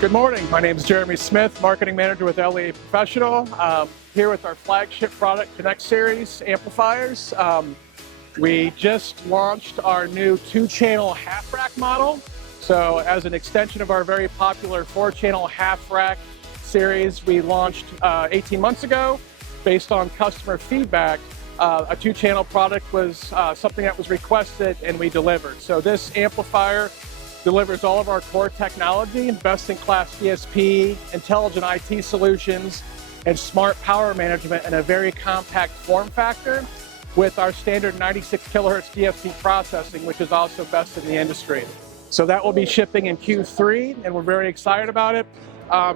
Good morning. My name is Jeremy Smith, Marketing Manager with LEA Professional. Here with our flagship product, Connect Series amplifiers. We just launched our new 2-channel half-rack model. So as an extension of our very popular 4-channel half-rack series we launched 18 months ago, based on customer feedback, a 2-channel product was something that was requested and we delivered. So this amplifier delivers all of our core technology, best-in-class DSP, intelligent IT solutions, and smart power management in a very compact form factor with our standard 96 kilohertz DSP processing, which is also best in the industry. So that will be shipping in Q3, and we're very excited about it.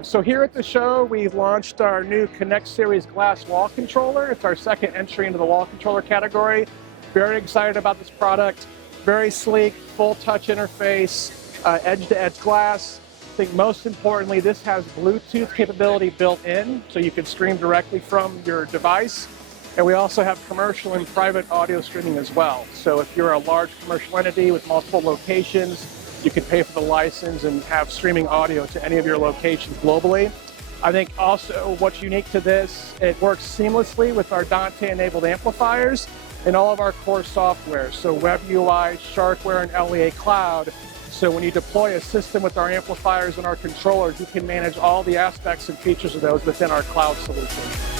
So here at the show, we've launched our new Connect Series glass wall controller. It's our second entry into the wall controller category. Very excited about this product. Very sleek, full touch interface, edge-to-edge glass. I think most importantly, this has Bluetooth capability built in, so you can stream directly from your device. And we also have commercial and private audio streaming as well. So if you're a large commercial entity with multiple locations, you can pay for the license and have streaming audio to any of your locations globally. I think also what's unique to this, it works seamlessly with our Dante-enabled amplifiers and all of our core software, so Web UI, Sharkware, and LEA Cloud. So when you deploy a system with our amplifiers and our controllers, you can manage all the aspects and features of those within our cloud solution.